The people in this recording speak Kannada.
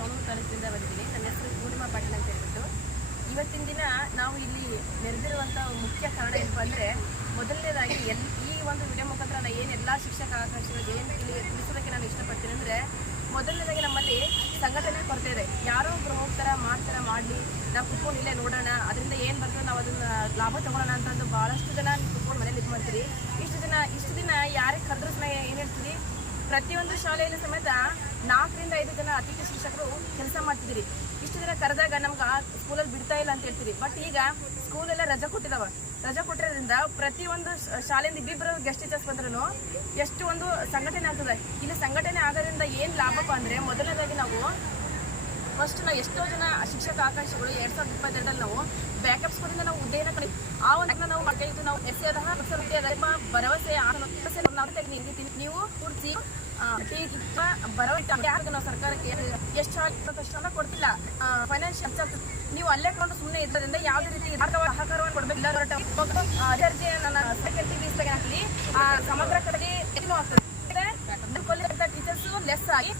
ಸವಣೂರು ತಾಲೂಕಿನಿಂದ ಬಂದಿದ್ದೀನಿ. ನನ್ನ ಹೆಸರು ಪೂರ್ಣಿಮಾ ಪಾಟೀಲ್ ಅಂತ ಹೇಳ್ಬಿಟ್ಟು. ಇವತ್ತಿನ ದಿನ ನಾವು ಇಲ್ಲಿ ನೆರೆದಿರುವಂಥ ಮುಖ್ಯ ಕಾರಣ ಏನಪ್ಪ ಅಂದರೆ, ಮೊದಲನೇದಾಗಿ ಈ ಒಂದು ವಿಡಿಯೋ ಮುಖಾಂತರ ನಾನು ಏನೆಲ್ಲ ಶಿಕ್ಷಕ ಆಕಾಂಕ್ಷಿಗಳಿಗೆ ಏನು ಇಲ್ಲಿ ತಿಳಿಸೋದಕ್ಕೆ ನಾನು ಇಷ್ಟಪಡ್ತೀನಿ ಅಂದರೆ, ಮೊದಲನೇದಾಗಿ ನಮ್ಮಲ್ಲಿ ಸಂಘಟನೆ ಕೊರತೆ ಇದೆ. ಯಾರೋ ಒಬ್ರು ಹೋಗ್ತಾರ ಮಾಡಲಿ, ನಾವು ಕುತ್ಕೊಂಡು ಇಲ್ಲೇ ನೋಡೋಣ, ಅದರಿಂದ ಏನು ಬರ್ತದೆ ನಾವು ಅದನ್ನ ಲಾಭ ತಗೊಳ್ಳೋಣ ಅಂತಂದು ಭಾಳಷ್ಟು ಜನ ಕುತ್ಕೊಂಡು ಮನೇಲಿ ಇದು ಮಾಡ್ತೀರಿ. ಇಷ್ಟು ದಿನ ಯಾರಿಗೆ ಕರೆದ್ರೂ ಸಹ ಏನು ಹೇಳ್ತೀರಿ, ಪ್ರತಿಯೊಂದು ಶಾಲೆಯಲ್ಲಿ ಸಮೇತ 4 ರಿಂದ 5 ಜನ ಅತಿಥಿ ಶಿಕ್ಷಕರು ಕೆಲಸ ಮಾಡ್ತಿದ್ದೀರಿ. ಇಷ್ಟು ದಿನ ಕರೆದಾಗ ನಮ್ಗೆ ಸ್ಕೂಲಲ್ಲಿ ಬಿಡ್ತಾ ಇಲ್ಲ ಅಂತ ಹೇಳ್ತೀರಿ. ಬಟ್ ಈಗ ಸ್ಕೂಲೆಲ್ಲ ರಜೆ ಕೊಟ್ಟಿರೋದ್ರಿಂದ ಪ್ರತಿಯೊಂದು ಶಾಲೆಯಿಂದ ಇಬ್ಬಿಬ್ಬರು ಗೆಸ್ಟ್ ಟೀಚರ್ಸ್ ಬಂದ್ರೂ ಎಷ್ಟು ಒಂದು ಸಂಘಟನೆ ಆಗ್ತದೆ. ಇಲ್ಲಿ ಸಂಘಟನೆ ಆಗೋದ್ರಿಂದ ಏನು ಲಾಭಪ್ಪ ಅಂದರೆ, ಮೊದಲನೇದಾಗಿ ನಾವು ಎಷ್ಟೋ ಜನ ಶಿಕ್ಷಕ ಆಕಾಂಕ್ಷಿಗಳು 2022 ನಾವು ಬ್ಯಾಕಪ್ ಸ್ಕೂಲಿಂದ ನಾವು ಹುದ್ದೆಯನ್ನು ಕಲಿ ಆ ಒಂದು ನಾವು ಮಾಡ್ತಾ ನಾವು ಭರವಸೆ ನೀವು ಕೂರಿಸಿ ಭರವಸೆ ನಾವು ಸರ್ಕಾರಕ್ಕೆ ಎಷ್ಟು ಕಷ್ಟ ಕೊಡ್ತಿಲ್ಲ. ಫೈನಾನ್ಷಿಯಲ್ ನೀವು ಅಲ್ಲೇ ಕೊಂಡು ಸುಮ್ಮನೆ ಇರೋದ್ರಿಂದ ಯಾವುದೇ ರೀತಿ ಸಹಕಾರವನ್ನು ಕೊಡಬೇಕು. ನನ್ನ ಸೆಕೆಂಡ್ ಹಾಕಲಿ ಸಮಗ್ರ ಕಡೆಗೆ ಹೆಚ್ಚು ಆಗ್ತದೆ. ಟೀಚರ್ಸ್ ಲೆಸ್ ಆಗಿ